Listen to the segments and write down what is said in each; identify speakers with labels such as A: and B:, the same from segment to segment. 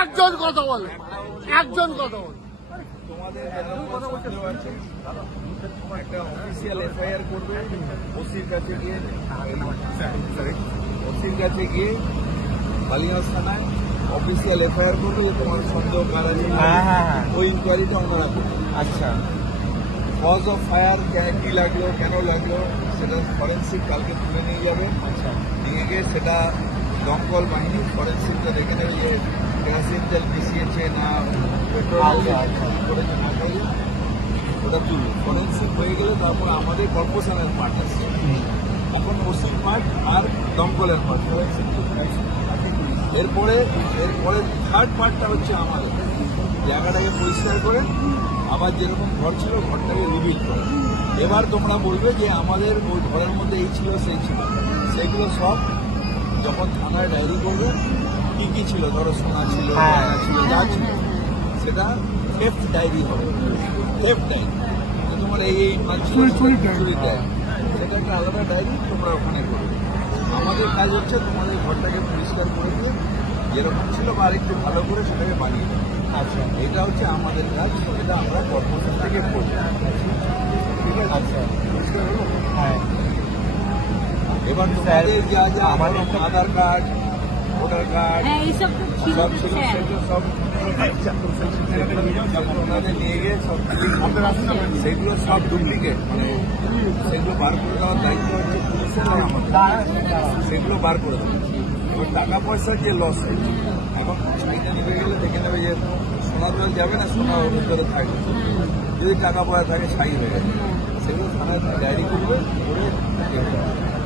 A: একজন কথা বলে। একজন কথা বলে।
B: তোমাদের একটা অফিসিয়াল এফআইআর করবে ওসির কাছে গিয়ে। ওসির কাছে গিয়ে থানায় অফিসিয়াল এফআইআর করবে যে তোমার সন্দেহ কার
C: হ্যাঁ হ্যাঁ হ্যাঁ।
B: ওই ইনকোয়ারিটা ওনারা করবে।
C: আচ্ছা।
B: কজ অফ ফায়ার কি লাগল কেন লাগল সেটা ফরেন্সিক কালকে তুলে নিয়ে যাবে।
C: আচ্ছা।
B: নিয়ে গিয়ে সেটা দমকল বাহিনী ফরেন্সিকটা দেখে নেবে যে কেরাসিন তেল মিশিয়েছে না পেট্রোল। করেছে ওটা তুলবে ফরেন্সিক হয়ে গেলে তারপর আমাদের কর্পোরেশনের পার্ট আছে। এখন ওসির পার্ট আর দমকলের পার্ট ফরেন্সিক এরপরে এরপরে থার্ড পার্টটা হচ্ছে আমাদের। জায়গাটাকে পরিষ্কার করে আবার যেরকম ঘর ছিল ঘরটাকে রিভিল করে। এবার তোমরা বলবে যে আমাদের ওই ঘরের মধ্যে এই ছিল সেই ছিল। সেগুলো সব যখন থানায় ডায়েরি করবে কি কি ছিল? ধরো সোনা ছিল
C: হ্যাঁ।
B: ছিল যা ছিল। সেটা থেফট ডায়েরি হবে। থেফট ডায়েরি তোমার এই এই ছিল চুরির ডায়েরি সেটা একটা আলাদা ডায়েরি তোমরা ওখানে করবে আমাদের কাজ হচ্ছে তোমাদের ঘরটাকে পরিষ্কার করে দিয়ে যেরকম ছিল বা আরেকটু ভালো করে সেটাকে বানিয়ে দেবে।
C: আচ্ছা
B: এটা হচ্ছে আমাদের কাজ এটা আমরা কর্পোরেশন থেকে করব। ঠিক আছে?
C: আচ্ছা।
B: পরিষ্কার হলো?
C: হ্যাঁ।
B: এবার তোমাদের যা যা
C: তো-
B: আধার কার্ড ভোটার কার্ড
D: হ্যাঁ
B: সব সব ওনাদের নিয়ে গিয়ে সব সেগুলো সব ডুপ্লিকেট মানে সেগুলো বার করে দেওয়ার দায়িত্ব হচ্ছে পুলিশের সেগুলো বার করে দেবে এবার টাকা পয়সার যে লস এখন নিবে গেলে দেখে নেবে যে সোনার দোকান যাবে না সোনা ভিতরে থাকবে। যদি টাকা পয়সা থাকে ছাই হয়ে গেছে সেগুলো থানায় ডায়েরি করবে করে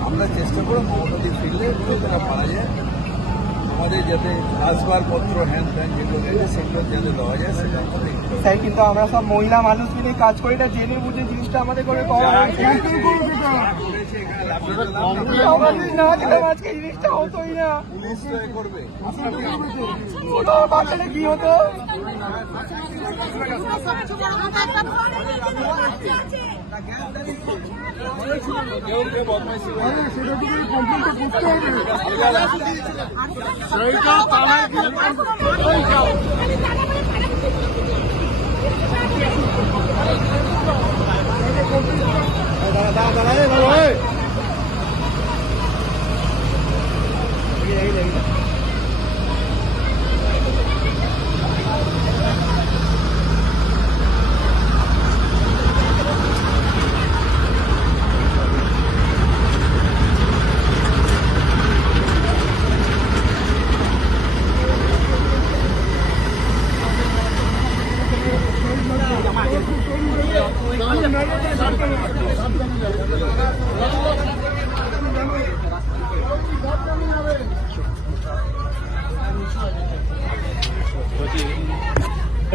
B: আমরা চেষ্টা করব করে দিয়ে ফিরলে যতটা পারা যায়। আমাদের যাতে আসবাবপত্র ফ্যান যেগুলো রয়েছে সেগুলো যাতে দেওয়া যায় সেটা
C: স্যার কিন্তু আমরা সব মহিলা মানুষ মিলে কাজ করি না জেনে বুঝে জিনিসটা আমাদের করে পাওয়া কি হতো।
A: সেইটা তারাই গিয়ে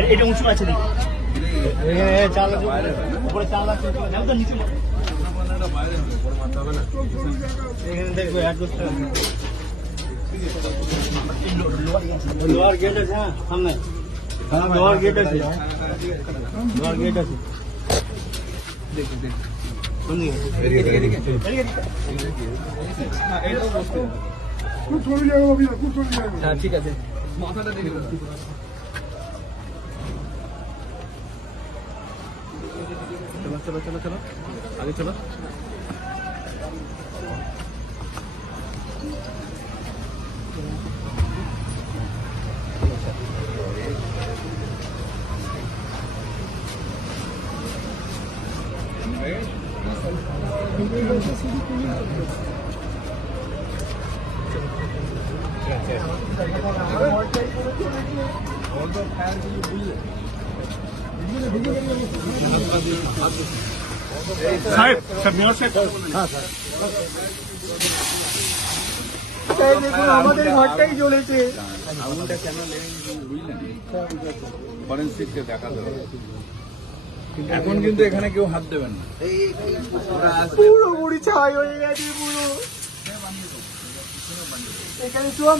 E: এটা উঁচু আছে চাল উপরে চাল আছে তো দেখব দশটা লোয়ার গেট আছে হ্যাঁ সামনে লোয়ার গেট আছে লোয়ার গেট আছে হ্যাঁ ঠিক আছে। চলো চলো চলো চলো। আগে চলো। সাহেব মেয়র সাহেব
C: দেখুন আমাদের ঘরটাই জ্বলেছে
B: আগুনটা কেন বুঝলেন ফরেন্সিককে দেখা দেবে এখন কিন্তু এখানে কেউ হাত দেবেন না। ওরা আসবে
C: পুরো মুড়ি ছাই হয়ে গেছে পুরো। এখানে সব